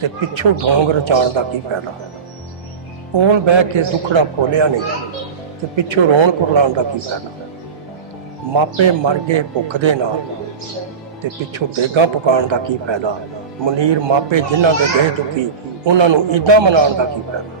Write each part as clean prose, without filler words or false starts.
ਤੇ ਪਿੱਛੋਂ ਢੋਂਗ ਰਚਾਉਣ ਦਾ ਕੀ ਫਾਇਦਾ। ਕੋਲ ਬਹਿ ਕੇ ਦੁਖੜਾ ਫੋਲਿਆ ਨਹੀਂ ਤੇ ਪਿੱਛੋਂ ਰੋਣ ਕੁਰਲਾਉਣ ਦਾ ਕੀ ਫਾਇਦਾ। ਮਾਪੇ ਮਰ ਗਏ ਭੁੱਖ ਦੇ ਨਾਲ ਤੇ ਪਿੱਛੋਂ ਦੇਗਾ ਪਕਾਉਣ ਦਾ ਕੀ ਫਾਇਦਾ। ਮੁਨੀਰ ਮਾਪੇ ਜਿਨ੍ਹਾਂ ਦੇ ਗਏ ਦੁਖੀ ਉਹਨਾਂ ਨੂੰ ਈਦਾਂ ਮਨਾਉਣ ਦਾ ਕੀ ਫਾਇਦਾ।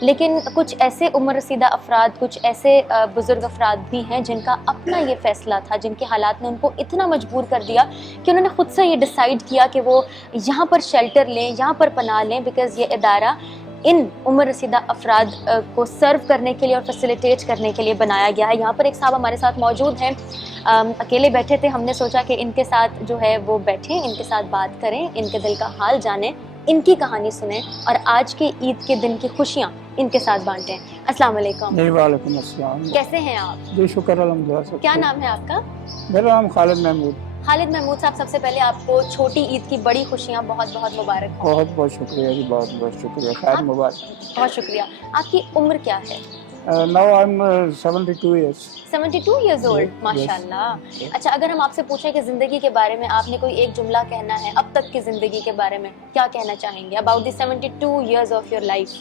لیکن کچھ ایسے عمر رسیدہ افراد، کچھ ایسے بزرگ افراد بھی ہیں جن کا اپنا یہ فیصلہ تھا، جن کے حالات نے ان کو اتنا مجبور کر دیا کہ انہوں نے خود سے یہ ڈیسائیڈ کیا کہ وہ یہاں پر شیلٹر لیں، یہاں پر پناہ لیں، بیکاز یہ ادارہ ان عمر رسیدہ افراد کو سرو کرنے کے لیے اور فیسیلیٹیٹ کرنے کے لیے بنایا گیا ہے۔ یہاں پر ایک صاحب ہمارے ساتھ موجود ہیں، اکیلے بیٹھے تھے، ہم نے سوچا کہ ان کے ساتھ جو ہے وہ بیٹھیں، ان کے ساتھ بات کریں، ان کے دل کا حال جانیں، ان کی کہانی سنیں اور آج کے عید کے دن کی خوشیاں ان کے ساتھ بانٹیں۔ السلام علیکم۔ جی وعلیکم السلام۔ کیسے ہیں آپ؟ جی شکر الحمدللہ سب کیا ٹھیک۔ نام ہے آپ کا؟ میرا نام خالد محمود۔ خالد محمود صاحب، سب سے پہلے آپ کو چھوٹی عید کی بڑی خوشیاں بہت بہت مبارک ہوں۔ بہت بہت شکریہ جی، بہت بہت شکریہ، خیر مبارک۔ بہت شکریہ۔ آپ کی عمر کیا ہے؟ Now I am 72 years. 72 years old, Yes. ماشاء اللہ۔ اچھا، اگر ہم آپ سے پوچھیں کہ زندگی کے بارے میں آپ نے کوئی ایک جملہ کہنا ہے اب تک کی زندگی کے بارے میں، کیا کہنا چاہیں گے about the 72 years of your life?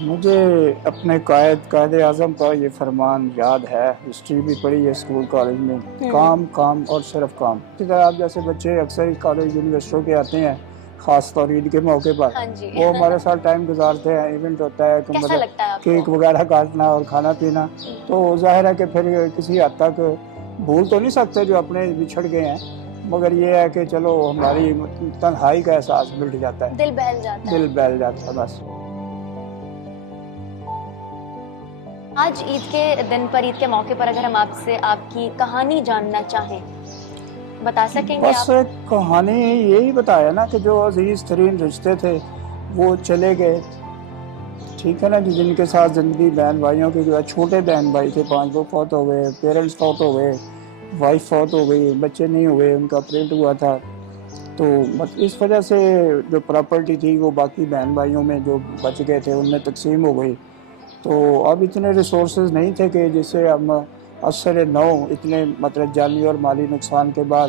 مجھے اپنے قائد اعظم کا یہ فرمان یاد ہے، ہسٹری بھی پڑھی ہے اسکول کالج میں، کام کام اور صرف کام۔ اسی طرح آپ جیسے بچے اکثر کالج یونیورسٹیوں کے آتے ہیں، خاص طور عید کے موقع پر، ہاں جی، وہ ہمارے ساتھ ٹائم گزارتے ہیں، ایونٹ ہوتا ہے کہ کیسا لگتا ہے آپ کیک کو؟ وغیرہ کاٹنا اور کھانا پینا، تو ظاہر ہے کہ پھر کسی حد تک بھول تو نہیں سکتے جو اپنے بچھڑ گئے ہیں، مگر یہ ہے کہ چلو ہماری تنہائی کا احساس مٹ جاتا ہے، دل بہل جاتا ہے۔ دل بہل جاتا ہے بس۔ آج عید کے دن پر، عید کے موقع پر اگر ہم آپ سے آپ کی کہانی جاننا چاہیں، بتا سکیں گے بس آپ؟ کہانی یہی بتایا نا کہ جو عزیز ترین رشتے تھے وہ چلے گئے، ٹھیک ہے نا جی، جن کے ساتھ زندگی، بہن بھائیوں کے جو ہے، چھوٹے بہن بھائی تھے 5، وہ فوت ہو گئے، پیرنٹس فوت ہو گئے، وائف فوت ہو گئی، بچے نہیں ہوئے، ان کا آپریٹ ہوا تھا، تو اس وجہ سے جو پراپرٹی تھی وہ باقی بہن بھائیوں میں جو بچ گئے تھے ان میں تقسیم ہو گئی، تو اب اتنے ریسورسز نہیں تھے کہ جس سے ہم اثر نو اتنے مطلب جانی اور مالی نقصان کے بعد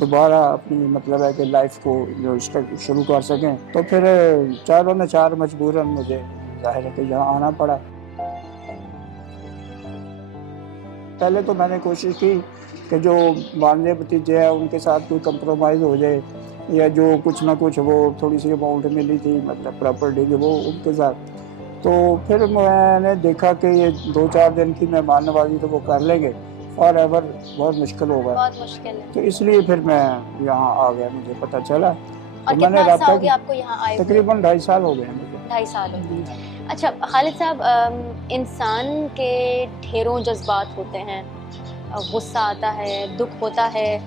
دوبارہ اپنی مطلب ہے کہ لائف کو جو شروع کر سکیں، تو پھر چاروں نے چار مجبوراً مجھے ظاہر ہے کہ یہاں آنا پڑا۔ پہلے تو میں نے کوشش کی کہ جو ماننے بھتیجے ہیں ان کے ساتھ کوئی کمپرومائز ہو جائے، یا جو کچھ نہ کچھ وہ تھوڑی سی اماؤنٹ ملی تھی مطلب پراپرٹی کی وہ ان کے ساتھ، تو پھر میں نے دیکھا کہ یہ 2-4 دن کی مہمان نوازی تو وہ کر لیں گے، فار ایور بہت مشکل ہوگا، بہت مشکل ہے۔ تو اس لیے پھر میں یہاں آ گیا، مجھے پتہ چلا، اور تو میں نے کتنا عرصہ رابطہ ہو گیا آپ کو یہاں آئے ہوئے؟ تقریباً 2.5 سال ہو گئے ہیں مجھے۔ 2.5 سال ہو گئے۔ اچھا خالد صاحب، انسان کے ڈھیروں جذبات ہوتے ہیں، غصہ آتا ہے، دکھ ہوتا ہے،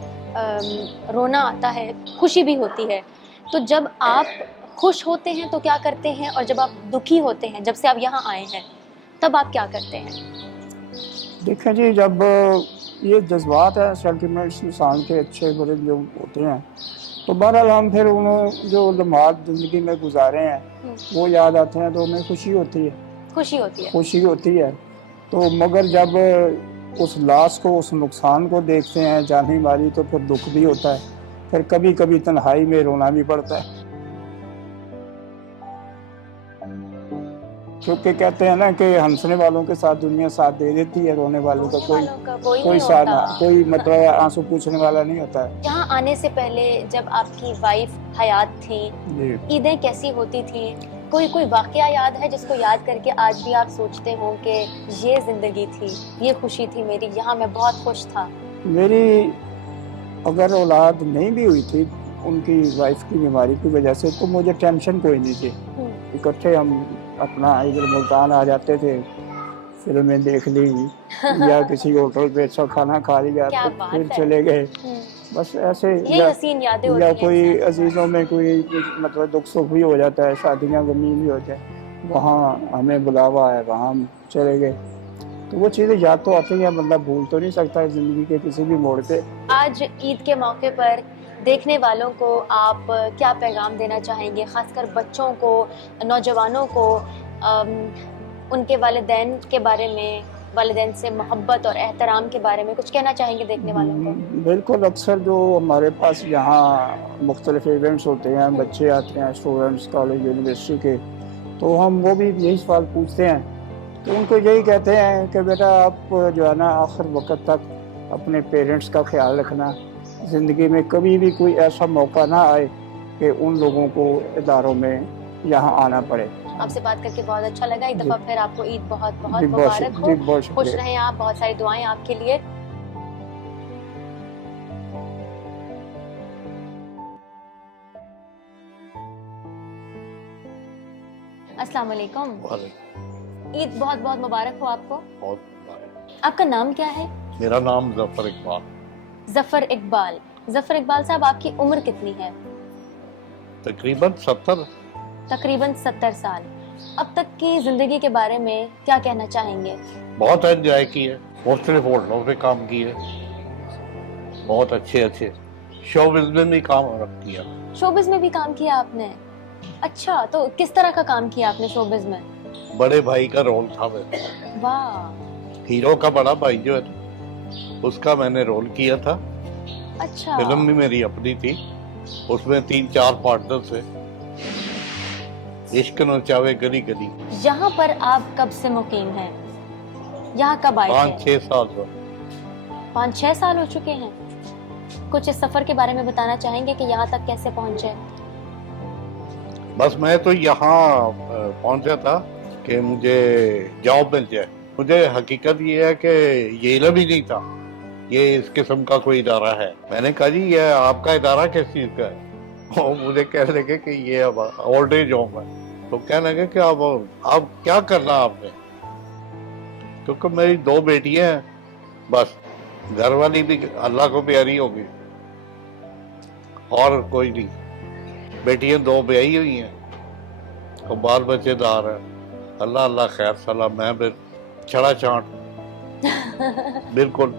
رونا آتا ہے، خوشی بھی ہوتی ہے، تو جب آپ خوش ہوتے ہیں تو کیا کرتے ہیں، اور جب آپ دکھی ہوتے ہیں، جب سے آپ یہاں آئے ہیں، تب آپ کیا کرتے ہیں؟ دیکھیں جی، جب یہ جذبات ہیں، سینٹیمنٹس انسان کے اچھے برے جو ہوتے ہیں، تو بہرحال ہم پھر انہوں جو لمحات زندگی میں گزارے ہیں وہ یاد آتے ہیں تو ہمیں خوشی ہوتی ہے، خوشی ہوتی ہے، تو مگر جب اس لاس کو، اس نقصان کو دیکھتے ہیں جانی مالی، تو پھر دکھ بھی ہوتا ہے، پھر کبھی کبھی تنہائی میں رونا بھی پڑتا ہے، کیونکہ کہتے ہیں نا کہ ہنسنے والوں کے ساتھ دنیا ساتھ دے دیتی ہے، رونے والوں کا کوئی ساتھ نہ، کوئی مطلب آنسو پوچھنے والا نہیں ہوتا ہے۔ یہاں آنے سے پہلے جب آپ کی وائف حیات تھیں، عیدیں کیسی ہوتی تھیں؟ کوئی واقعہ یاد ہے جس کو یاد کر کے آج بھی آپ سوچتے ہوں کہ یہ زندگی تھی، یہ خوشی تھی میری، یہاں میں بہت خوش تھا؟ میری اگر اولاد نہیں بھی ہوئی تھی ان کی وائف کی بیماری کی وجہ سے، تو مجھے ٹینشن کوئی نہیں تھی، اکٹھے ہم اپنا ادھر ملتان آ جاتے تھے، فلمیں دیکھ لی یا کسی ہوٹل پہ اچھا کھانا کھا لیا تو پھر چلے گئے، بس ایسے، یا کوئی عزیزوں میں کوئی مطلب دکھ سکھ بھی ہو جاتا ہے، شادیاں غمی بھی ہو جائے، وہاں ہمیں بلاوا ہے وہاں ہم چلے گئے، تو وہ چیزیں یاد تو آتی ہیں، مطلب بھول تو نہیں سکتا زندگی کے کسی بھی موڑ پہ۔ آج عید کے موقع پر دیکھنے والوں کو آپ کیا پیغام دینا چاہیں گے، خاص کر بچوں کو، نوجوانوں کو، ان کے والدین کے بارے میں، والدین سے محبت اور احترام کے بارے میں کچھ کہنا چاہیں گے دیکھنے والوں کو؟ بالکل، اکثر جو ہمارے پاس یہاں مختلف ایونٹس ہوتے ہیں، بچے آتے ہیں اسٹوڈنٹس کالج یونیورسٹی کے، تو ہم وہ بھی یہی سوال پوچھتے ہیں، تو ان کو یہی کہتے ہیں کہ بیٹا آپ جو ہے نا آخر وقت تک اپنے پیرنٹس کا خیال رکھنا، زندگی میں کبھی بھی کوئی ایسا موقع نہ آئے کہ ان لوگوں کو اداروں میں یہاں آنا پڑے، آپ سے بات کر کے بہت اچھا لگا. ایک دفعہ پھر آپ کو عید بہت بہت جی مبارک ہو. بہت خوش شکریہ. رہیں آپ, بہت ساری دعائیں آپ کے لیے. السلام علیکم. عید بہت بہت مبارک ہو آپ کو. آپ کا نام کیا ہے؟ میرا نام ظفر اقبال. ظفر اقبال. ظفر اقبال صاحب, آپ کی عمر کتنی ہے؟ تقریباً 70. تقریباً 70 سال. اب تک کی زندگی کے بارے میں کیا کہنا چاہیں گے؟ بہت انجوائے کی ہے, مختلف ہوٹلوں پہ کام کیے, بہت اچھے اچھے شو بزنس میں کام کیا. شوبز میں بھی کام کیا آپ نے؟ اچھا, تو کس طرح کا کام کیا آپ نے شوبز میں؟ بڑے بھائی کا رول تھا میرا. واہ. ہیرو کا بڑا بھائی جو ہے اس کا میں نے رول کیا تھا. اچھا. فلم بھی میری اپنی تھی, اس میں 3-4 پارٹنر تھے. عشق نچاوے گلی گلی. یہاں پر آپ کب سے مقیم ہیں؟ یہاں کب آئے تھے؟ 5-6 سال ہو. 5-6 سال ہو چکے ہیں. کچھ اس سفر کے بارے میں بتانا چاہیں گے کہ یہاں تک کیسے پہنچے؟ بس میں تو یہاں پہنچا تھا کہ مجھے جاب مل جائے. مجھے حقیقت یہ ہے کہ یہ علم ہی نہیں تھا یہ اس قسم کا کوئی ادارہ ہے. میں نے کہا جی یہ آپ کا ادارہ کس چیز کا ہے؟ وہ مجھے کہنے لگے کہ یہ اب اولڈ ایج ہوم ہے. تو کہنے لگے کہ اب کیا کرنا آپ نے؟ کیونکہ میری 2 بیٹیاں ہیں, بس گھر والی بھی اللہ کو پیاری ہوگی اور کوئی نہیں. بیٹیاں 2 بیاہی ہوئی ہیں اور بال بچے دار ہیں. اللہ اللہ خیر سلام. میں پھر چھڑا چانٹ بالکل.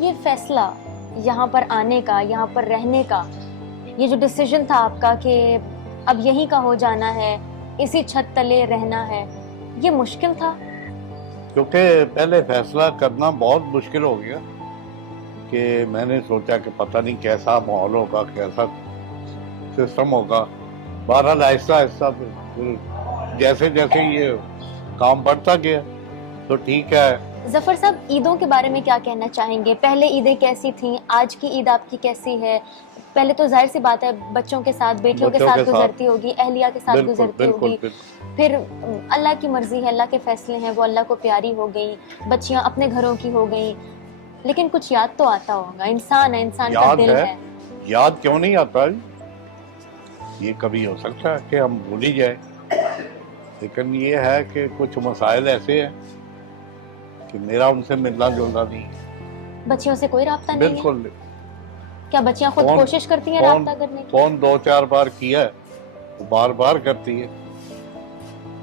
یہ فیصلہ یہاں پر آنے کا, یہاں پر رہنے کا, یہ جو ڈیسیژن تھا آپ کا کہ اب یہیں کا ہو جانا ہے, اسی چھت تلے رہنا ہے, یہ مشکل تھا؟ کیونکہ پہلے فیصلہ کرنا بہت مشکل ہو گیا کہ میں نے سوچا کہ پتہ نہیں کیسا ماحول ہوگا, کیسا سسٹم ہوگا. بہرحال آہستہ آہستہ پھر جیسے جیسے یہ کام بڑھتا گیا تو ٹھیک ہے. ظفر صاحب, عیدوں کے بارے میں کیا کہنا چاہیں گے؟ پہلے عیدیں کیسی تھیں, آج کی عید آپ کی کیسی ہے؟ پہلے تو ظاہر سی بات ہے بچوں کے ساتھ, بیٹیوں کے ساتھ گزرتی ہوگی, اہلیہ کے ساتھ گزرتی ہوگی. پھر اللہ کی مرضی ہے, اللہ کے فیصلے ہیں, وہ اللہ کو پیاری ہو گئی, بچیاں اپنے گھروں کی ہو گئی, لیکن کچھ یاد تو آتا ہوگا. انسان ہے, انسان کا دل ہے. یاد کیوں نہیں آتا؟ یہ کبھی ہو سکتا ہے کہ ہم بھول ہی جائیں, لیکن یہ ہے کہ کچھ مسائل ایسے ہیں کہ میرا ان سے ملنا جلنا نہیں. بچیوں سے کوئی رابطہ نہیں ہے؟ بالکل. کیا بچیاں خود کوشش کرتی ہیں رابطہ کرنے کی؟ فون 2-4 بار کیا ہے, وہ بار بار کرتی ہے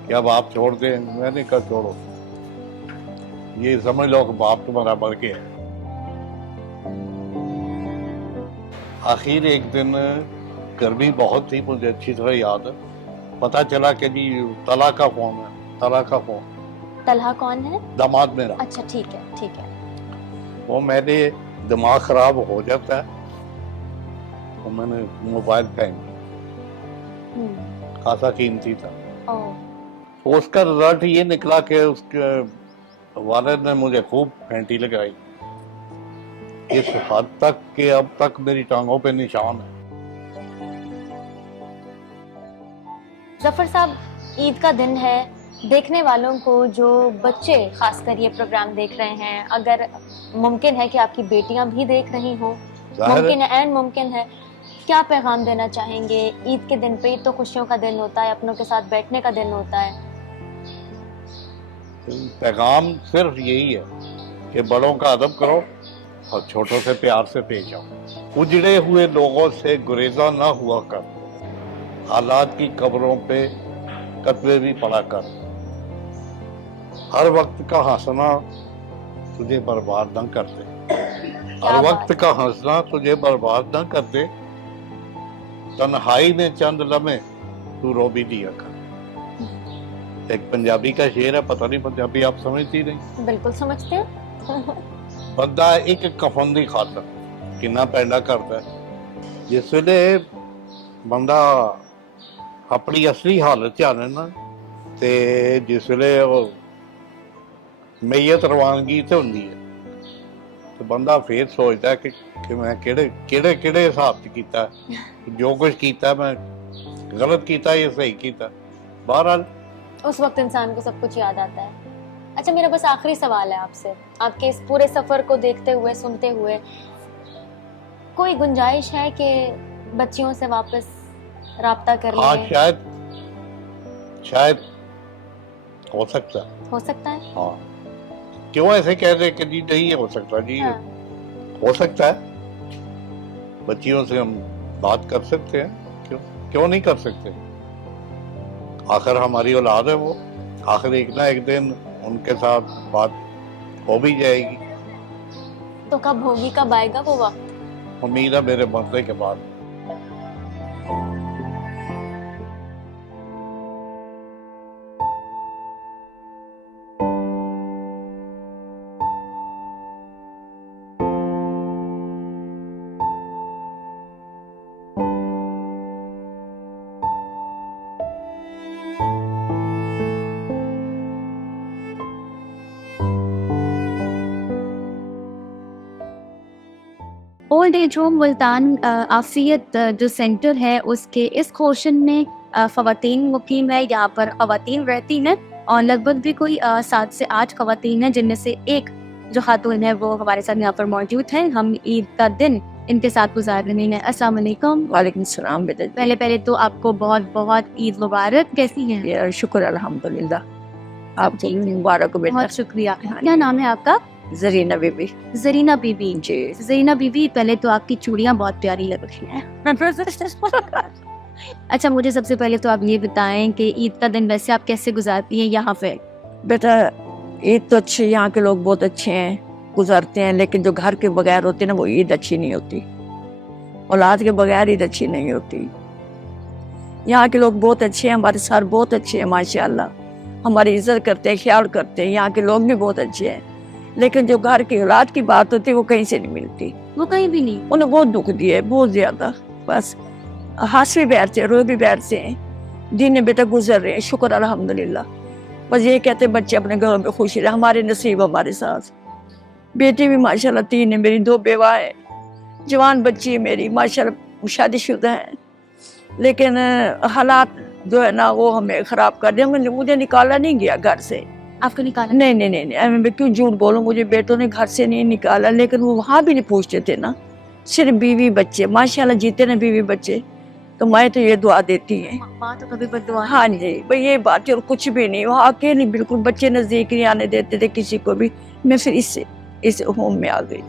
کہ اب آپ چھوڑ دیں. میں نے کہا چھوڑو, یہ سمجھ لو کہ باپ تمہارا مر گیا. آخر ایک دن گرمی بہت تھی, مجھے اچھی طرح یاد ہے, پتہ چلا کہ جی طلحہ کا فون ہے. طلحہ کا فون. طلحہ کون ہے؟ داماد میرا. اچھا ٹھیک ہے ٹھیک ہے. وہ میرے دماغ خراب ہو جاتا ہے تو میں نے موبائل پھینک دیا, خاصا قیمتی تھا. اس کا رزلٹ یہ نکلا کہ اس کے والد نے مجھے خوب پھینٹی لگائی, اس حد تک کہ اب تک میری ٹانگوں پہ نشان ہے. ظفر صاحب, عید کا دن ہے, دیکھنے والوں کو, جو بچے خاص کر یہ پروگرام دیکھ رہے ہیں, اگر ممکن ہے کہ آپ کی بیٹیاں بھی دیکھ رہی ہوں, ممکن ہے این ممکن ہے, کیا پیغام دینا چاہیں گے عید کے دن پہ؟ عید تو خوشیوں کا دن ہوتا ہے, اپنوں کے ساتھ بیٹھنے کا دن ہوتا ہے. پیغام صرف یہی ہے کہ بڑوں کا ادب کرو اور چھوٹوں سے پیار سے پیش آؤ. اجڑے ہوئے لوگوں سے گریزاں نہ ہوا کر, حالات کی قبروں پہ کتبے بھی پڑا کر. ہر وقت کا ہنسنا تجھے برباد نہ کر دے, ہر وقت کا ہنسنا تجھے برباد نہ کر دے. تنہائی میں چند لمحے تو رو بھی دیا کر. ایک پنجابی کا شعر ہے, پتہ نہیں پنجابی آپ سمجھتی نہیں؟ بالکل سمجھتے ہیں. بندہ ایک کفن دی خاطر کنا پینڈا کرتا ہے. جس ویلے بندہ اپنی اصلی حالت آنے نا, تے جس ویلے میت روانگی تے ہوندی ہے, تو بندہ پھر سوچتا ہے کہ میں کیڑے حساب سے کیتا ہے, جو کچھ کیتا ہے میں غلط کیتا ہے یا صحیح کیتا. بہرحال اس وقت انسان کو سب کچھ یاد آتا ہے. اچھا میرا بس آخری سوال ہے آپ سے, آپ کے اس پورے سفر کو دیکھتے ہوئے سنتے ہوئے کوئی گنجائش ہے کہ بچیوں سے واپس رابطہ کر ہاں لیں؟ شاید ہو سکتا ہے. ہو سکتا ہے. ہاں کیوں ایسے کہہ رہے کہ جی نہیں ہو سکتا؟ جی ہاں. ہو سکتا ہے, بچیوں سے ہم بات کر سکتے ہیں, کیوں نہیں کر سکتے؟ آخر ہماری اولاد ہے وہ, آخر ایک نہ ایک دن ان کے ساتھ بات ہو بھی جائے گی. تو کب ہوگی, کب آئے گا وہ وقت؟ امید ہے میرے مرنے کے بعد. اولڈ ایج ہوم ملتان عافیت جو سینٹر ہے اس کے اس پورشن میں خواتین مقیم ہے. یہاں پر خواتین رہتی ہیں اور لگ بھگ بھی کوئی 7 سے 8 خواتین ہیں, جن میں سے ایک جو خاتون ہے وہ ہمارے ساتھ یہاں پر موجود ہیں. ہم عید کا دن ان کے ساتھ گزار رہے ہیں. السلام علیکم. وعلیکم السلام بیٹا. پہلے تو آپ کو بہت بہت عید مبارک. کیسی ہیں؟ یہ شکر الحمدللہ, آپ کو مبارک ہو بیٹا. بہت شکریہ. کیا نام ہے آپ کا؟ زرینہ بی بی. زرینہ بی بی. جی زرینہ بی بی, پہلے تو آپ کی چوڑیاں بہت پیاری لگ رہی ہیں. اچھا مجھے سب سے پہلے تو آپ یہ بتائیں کہ عید کا دن ویسے آپ کیسے گزارتی ہیں یہاں پہ؟ بیٹا عید تو اچھے, یہاں کے لوگ بہت اچھے ہیں, گزارتے ہیں, لیکن جو گھر کے بغیر ہوتے ہیں نا وہ عید اچھی نہیں ہوتی. اولاد کے بغیر عید اچھی نہیں ہوتی. یہاں کے لوگ بہت اچھے ہیں, ہمارے سر بہت اچھے ہیں ماشاءاللہ, ہماری عزت کرتے ہیں, خیال کرتے ہیں. یہاں کے لوگ بھی بہت اچھے ہیں, لیکن جو گھر کی اولاد کی بات ہوتی ہے وہ کہیں سے نہیں ملتی. وہ کہیں بھی نہیں. انہیں بہت دکھ دیا ہے, بہت زیادہ. بس ہنس بھی بیٹھتے ہیں, رو بھی بیٹھتے ہیں. دن بیٹا گزر رہے ہیں, شکر الحمدللہ. بس یہ کہتے ہیں بچے اپنے گھروں میں خوش رہے. ہمارے نصیب ہمارے ساتھ. بیٹی بھی ماشاءاللہ 3 ہے میری, 2 بیوہ ہیں, جوان بچی ہے میری ماشاءاللہ, شادی شدہ ہیں. لیکن حالات جو ہے نا وہ ہمیں خراب کر دیا. مجھے نکالا نہیں گیا گھر سے. آپ کو نکالا؟ نہیں, میں کیوں جھوٹ بولوں, مجھے بیٹوں نے گھر سے نہیں نکالا, لیکن وہ وہاں بھی نہیں پوچھتے تھے نا. صرف بیوی بچے ماشاءاللہ جیتے نا, بیوی بچے. تو میں تو یہ دعا دیتی ہیں. ماں تو کبھی بددعا. ہاں جی بھئی یہ بات ہے, اور کچھ بھی نہیں. وہاں اکیلی بالکل, بچے نزدیک نہیں آنے دیتے تھے کسی کو بھی. میں پھر اس ہوم میں آ گئی.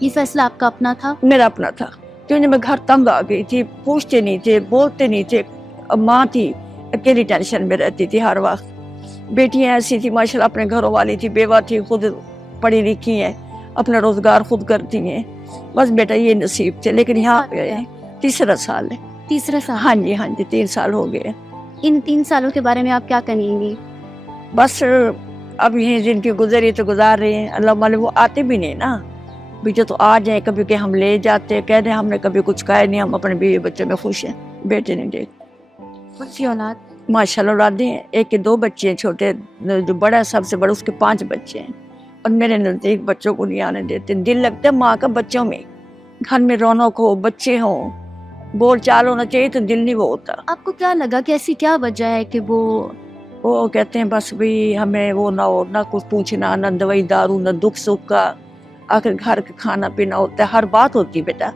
یہ فیصلہ آپ کا اپنا تھا؟ میرا اپنا تھا, کیونکہ میں گھر تنگ آ گئی تھی. پوچھتے نہیں تھے, بولتے نہیں تھے. اب ماں تھی, اکیلی ٹینشن میں رہتی تھی ہر وقت. بیٹیاں ایسی تھی ماشاءاللہ, اپنے گھروں والی تھی, بیوہ تھی, خود پڑھی لکھی ہیں, اپنا روزگار خود کرتی ہیں. بس بیٹا یہ نصیب تھے. لیکن یہاں پہ 3 سال ہے. 3 سال. ہاں جی 3 سال ہو گئے. ان 3 سالوں کے بارے میں آپ کیا کہیں گی؟ بس اب یہ جن کی گزری تو گزار رہے ہیں. اللہ والے وہ آتے بھی نہیں نا, بیچے تو آ جائیں کبھی کہ ہم لے جاتے, کہہ دیں ہم نے کبھی کچھ کہا نہیں, ہم اپنے بیوی بچوں میں خوش ہیں. بیٹے نہیں دیکھ کچھ اولاد ماشاءاللہ اولادیں ہیں. ایک کے 2 بچے ہیں چھوٹے, جو بڑا ہے سب سے بڑا, اس کے 5 بچے ہیں. اور میرے نزدیک بچوں کو نہیں آنے دیتے. دل لگتا ہے ماں کا بچوں میں, گھر میں رونق ہو, بچے ہوں, بول چال ہونا چاہیے, تو دل نہیں وہ ہوتا. آپ کو کیا لگا کہ ایسی کیا وجہ ہے کہ وہ کہتے ہیں بس بھی ہمیں وہ نہ ہو, نہ کچھ پوچھنا, نہ دوائی دارو, نہ دکھ سکھ کا. آخر گھر کا کھانا پینا ہوتا ہے, ہر بات ہوتی ہے بیٹا.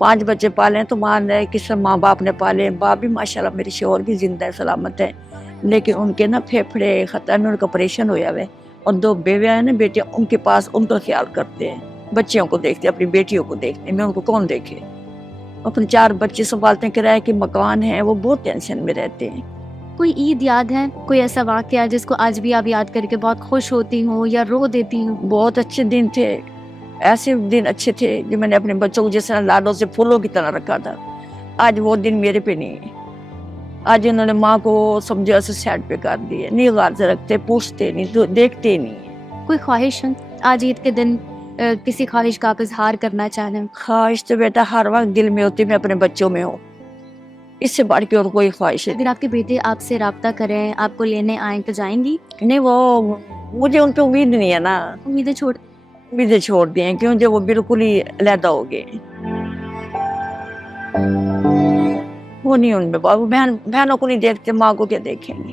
5 بچے پالے ہیں تو مان رہے کس ماں باپ نے پالے. باپ بھی ماشاءاللہ میرے شوہر بھی زندہ ہے, سلامت ہے, لیکن ان کے نا پھیپھڑے ختم ہیں, ان کا آپریشن ہوا ہے. اور 2 بیویاں ہیں نا بیٹیاں, ان کے پاس ان کا خیال کرتے ہیں, بچیوں کو دیکھتے ہیں, اپنی بیٹیوں کو دیکھتے ہیں. میں ان کو کون دیکھے, اپنے 4 بچے سنبھالتے ہیں, کرائے کے مکان ہیں, وہ بہت ٹینشن میں رہتے ہیں. کوئی عید یاد ہے, کوئی ایسا واقعہ جس کو آج بھی آپ یاد کر کے بہت خوش ہوتی ہوں یا رو دیتی ہوں؟ بہت اچھے دن تھے, ایسے دن اچھے تھے جو میں نے اپنے بچوں کو جس طرح لاڈوں سے پھولوں کی طرح رکھا تھا. آج وہ دن میرے پہ نہیں ہے. آج انہوں نے ماں کو سمجھو ایسے سائڈ پہ کر دیے, نہیں غار سے رکھتے, پوچھتے نہیں, دیکھتے نہیں. کوئی خواہش آج عید کے دن کسی خواہش کا آپ اظہار کرنا چاہیں؟ خواہش تو بیٹا ہر وقت دل میں ہوتی, میں اپنے بچوں میں ہوں, اس سے بڑھ کے اور کوئی خواہش ہے. اگر آپ کے بیٹے آپ سے رابطہ کریں, آپ کو لینے آئیں تو جائیں گی؟ نہیں, وہ مجھے ان پہ امید نہیں ہے نا. امیدیں چھوڑ دی ہیں, کیوں جو وہ بالکل ہی علیحدہ ہو گئے. وہ نہیں ان میں, بہنوں کو نہیں دیکھتے, ماں کو کیا دیکھیں گے.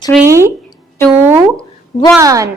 3, 2, 1,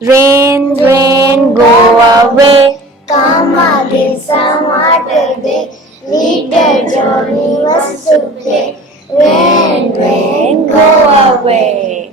Rain, rain, go away. Come again some other day. Little Johnny was to play. Rain, rain, go away.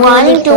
1 2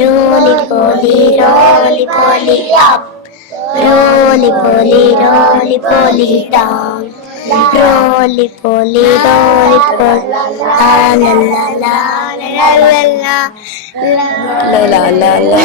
Roly poly up. Roly poly down. Roly poly la la la la la la la.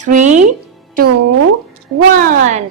3 2 1.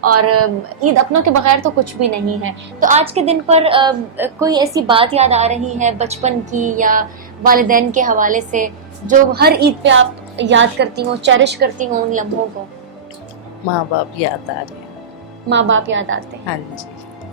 اور عید اپنوں کے بغیر تو کچھ بھی نہیں ہے. تو آج کے دن پر کوئی ایسی بات یاد آ رہی ہے بچپن کی یا والدین کے حوالے سے جو ہر عید پہ آپ یاد کرتی ہوں, چیرش کرتی ہوں ان لمحوں کو؟ ماں باپ یاد آ رہے ہیں. ماں باپ یاد آتے ہیں. ہاں جی,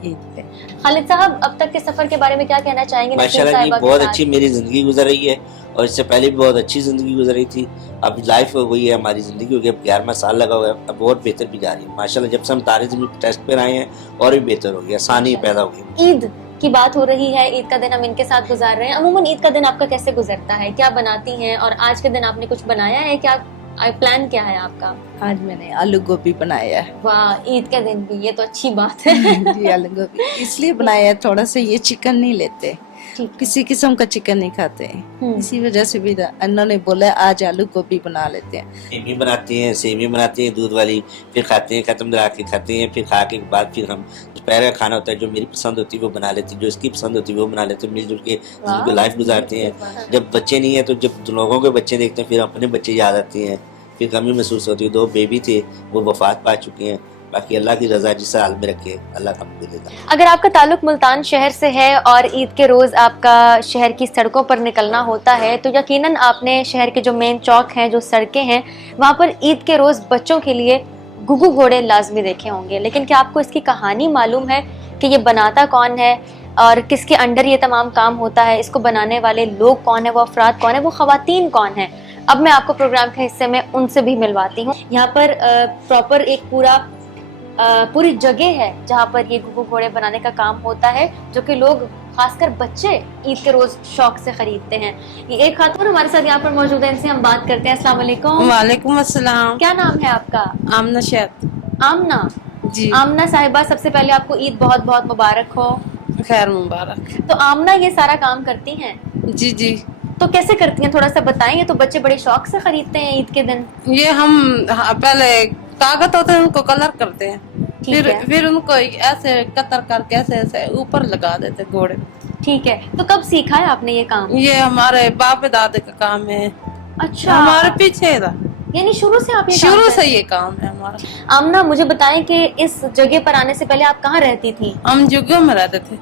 عید پہ. خالد صاحب, اب تک کے سفر کے بارے میں کیا کہنا چاہیں گے؟ ماشاءاللہ جی بہت اچھی میری زندگی گزر رہی ہے, اور اس سے پہلے بھی بہت اچھی زندگی گزر رہی تھی. اب لائف ہو گئی ہے ہماری زندگی ہو گئی, اب 11واں سال لگا ہوا ہے, اب بہت بہتر بھی جا رہی ہے ماشاءاللہ. جب سے ہم طارق ٹیسٹ پہ آئے ہیں اور بھی بہتر ہو گیا, آسانی پیدا ہو گئی. عید کی بات ہو رہی ہے, عید کا دن ہم ان کے ساتھ گزار رہے ہیں. عموماً عید کا دن آپ کا کیسے گزرتا ہے, کیا بناتی ہیں, اور آج کے دن آپ نے کچھ بنایا ہے کیا, پلان کیا ہے آپ کا؟ آج میں نے آلو گوبھی بنایا ہے. واہ, عید کے دن بھی, یہ تو اچھی بات ہے. جی آلو گوبھی اس لیے بنایا ہے, تھوڑا سا یہ چکن نہیں لیتے, کسی قسم کا چکن نہیں کھاتے ہیں, اسی وجہ سے بھی انہوں نے بولا آج آلو گوبھی بنا لیتے ہیں. سیوی بناتے ہیں, سیوی بناتے ہیں دودھ والی, پھر کھاتے ہیں, ختم درا کے کھاتے ہیں, پھر کھا کے بعد پھر ہم دوپہر کا کھانا ہوتا ہے, جو میری پسند ہوتی ہے وہ بنا لیتے ہیں, جو اس کی پسند ہوتی ہے وہ بنا لیتے ہیں, مل جل کے زندگی لائف گزارتے ہیں. جب بچے نہیں ہیں تو جب لوگوں کے بچے دیکھتے ہیں پھر اپنے بچے یاد آتے ہیں, پھر کمی محسوس ہوتی ہے. 2 بیبی تھے وہ وفات پا چکے ہیں, باقی اللہ کی رضا جس حال میں رکھے اللہ کا دے گا. اگر آپ کا تعلق ملتان شہر سے ہے اور عید کے روز آپ کا شہر کی سڑکوں پر نکلنا ہوتا ہے تو یقیناً آپ نے شہر کے جو مین چوک ہیں, جو سڑکیں ہیں, وہاں پر عید کے روز بچوں کے لیے گگو گھوڑے لازمی دیکھے ہوں گے. لیکن کیا آپ کو اس کی کہانی معلوم ہے کہ یہ بناتا کون ہے اور کس کے انڈر یہ تمام کام ہوتا ہے, اس کو بنانے والے لوگ کون ہیں, وہ افراد کون ہیں, وہ خواتین کون ہیں؟ اب میں آپ کو پروگرام کے حصے میں ان سے بھی ملواتی ہوں. یہاں پر پراپر ایک پوری جگہ ہے جہاں پر یہ گگو گھوڑے بنانے کا کام ہوتا ہے, جو کہ لوگ خاص کر بچے عید کے روز شوق سے خریدتے ہیں. یہ ایک خاتون ہمارے ساتھ یہاں پر موجود ہے, ان سے ہم بات کرتے ہیں. السلام علیکم. وعلیکم السلام. کیا نام ہے آپ کا؟ آمنہ شیخ. آمنہ جی. آمنہ صاحبہ, سب سے پہلے آپ کو عید بہت بہت مبارک ہو. خیر مبارک. تو آمنہ یہ سارا کام کرتی ہیں؟ جی جی. تو کیسے کرتی ہیں, تھوڑا سا بتائیں. یہ تو بچے بڑے شوق سے خریدتے ہیں عید کے دن. یہ ہم پہلے کاغذ ہوتے ہیں ان کو کلر کرتے ہیں, پھر ان کو ایسے قطر کر کے ایسے اوپر لگا دیتے گھوڑے. ٹھیک ہے. تو کب سیکھا ہے آپ نے یہ کام؟ یہ ہمارے باپ دادے کا کام ہے. اچھا, ہمارے پیچھے تھا, یعنی شروع سے آپ شروع سے یہ کام ہے ہمارا. آمنہ مجھے بتائیں کہ اس جگہ پر آنے سے پہلے آپ کہاں رہتی تھی؟ ہم جگہوں میں رہتے تھے.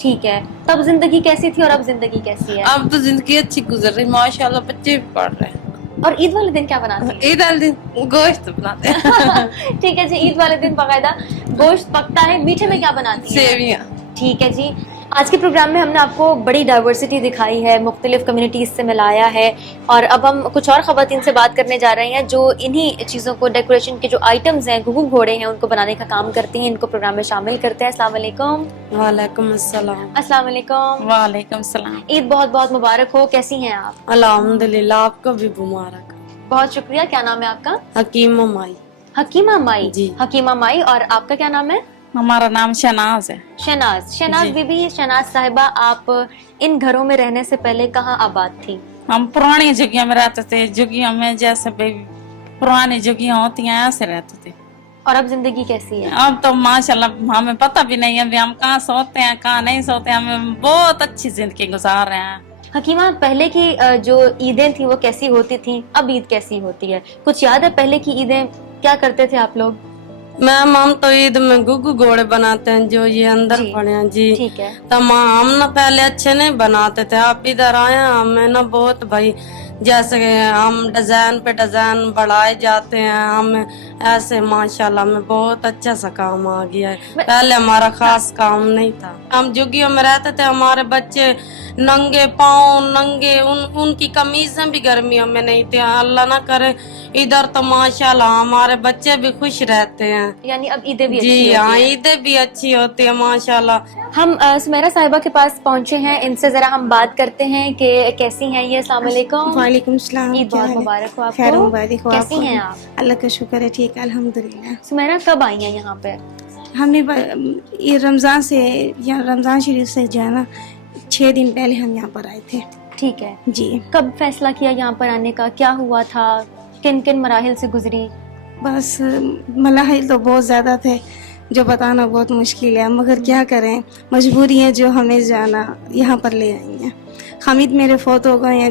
ٹھیک ہے. تب زندگی کیسی تھی اور اب زندگی کیسی ہے؟ اب تو زندگی اچھی گزر رہی ماشاءاللہ, بچے بھی پڑھ رہے ہیں. اور عید والے دن کیا بناتے ہیں؟ عید والے دن گوشت بناتے ہیں. ٹھیک ہے جی, عید والے دن باقاعدہ گوشت پکتا ہے. میٹھے میں کیا بناتی ہیں؟ سیویاں. ٹھیک ہے جی. آج کے پروگرام میں ہم نے آپ کو بڑی ڈائیورسٹی دکھائی ہے, مختلف کمیونٹیز سے ملایا ہے, اور اب ہم کچھ اور خواتین سے بات کرنے جا رہے ہیں جو انہی چیزوں کو, ڈیکوریشن کے جو آئٹمز ہیں, گگو گھوڑے ہیں, ان کو بنانے کا کام کرتی ہیں. ان کو پروگرام میں شامل کرتے ہیں. السلام علیکم. وعلیکم السلام. السلام علیکم. وعلیکم السلام. عید بہت بہت مبارک ہو. کیسی ہیں آپ؟ الحمدللہ, آپ کو بھی مبارک. بہت شکریہ. کیا نام ہے آپ کا؟ حکیمہ مائی. حکیمہ مائی. جی. حکیمہ مائی. اور آپ کا کیا نام ہے؟ ہمارا نام شہناز ہے. شہناز. شہناز بی بی, شہناز صاحبہ, آپ ان گھروں میں رہنے سے پہلے کہاں آباد تھی؟ ہم پرانی جگہ میں رہتے تھے, جگہ میں جیسے پرانی جگہ ہوتی ہیں ایسے رہتے تھے. اور اب زندگی کیسی ہے؟ اب تو ماشاءاللہ ہمیں پتہ بھی نہیں ہے ہم کہاں سوتے ہیں کہاں نہیں سوتے, ہمیں بہت اچھی زندگی گزار رہے ہیں. حکیمہ, پہلے کی جو عیدیں تھیں وہ کیسی ہوتی تھیں, اب عید کیسی ہوتی ہے, کچھ یاد ہے پہلے کی عیدیں کیا کرتے تھے آپ لوگ؟ میم ہم تو عید میں گگو گھوڑے بناتے ہیں جو یہ اندر پڑے ہیں. جی ٹھیک ہے. تو ہم نا پہلے اچھے نہیں بناتے تھے, آپ ادھر آئے ہمیں نا بہت بھائی جیسے کہ ہم ڈیزائن پہ ڈیزائن بڑھائے جاتے ہیں, ہمیں ایسے ماشاءاللہ میں بہت اچھا سا کام آ گیا ہے. پہلے ہمارا خاص کام نہیں تھا, ہم جگیوں میں رہتے تھے, ہمارے بچے ننگے پاؤں ننگے, ان کی قمیضیں بھی گرمیوں میں نہیں تھی. اللہ نہ کرے ادھر تو ماشاءاللہ ہمارے بچے بھی خوش رہتے ہیں. یعنی اب عیدیں بھی جی ہاں, عیدیں بھی اچھی ہوتی ہے ماشاءاللہ. ہم سمیرہ صاحبہ کے پاس پہنچے ہیں, ان سے ذرا ہم بات کرتے ہیں کہ کیسی ہیں یہ. السلام علیکم. وعلیکم السلام. عید بہت مبارک ہو آپ خیر کو. مبارک ہو. کیسی ہیں آپ؟ اللہ کا شکر ہے, ٹھیک ہے الحمدللہ. سمیرہ کب آئی ہیں یہاں پہ؟ ہمیں یہ رمضان سے یا رمضان شریف سے جو ہے نا 6 دن پہلے ہم یہاں پر آئے تھے. ٹھیک ہے جی. کب فیصلہ کیا یہاں پر آنے کا, کیا ہوا تھا, کن کن مراحل سے گزری؟ بس مراحل تو بہت زیادہ تھے جو بتانا بہت مشکل ہے, مگر کیا کریں, مجبوری ہے جو ہمیں جانا یہاں پر لے آئی ہیں. حمید میرے فوت ہو گئے ہیں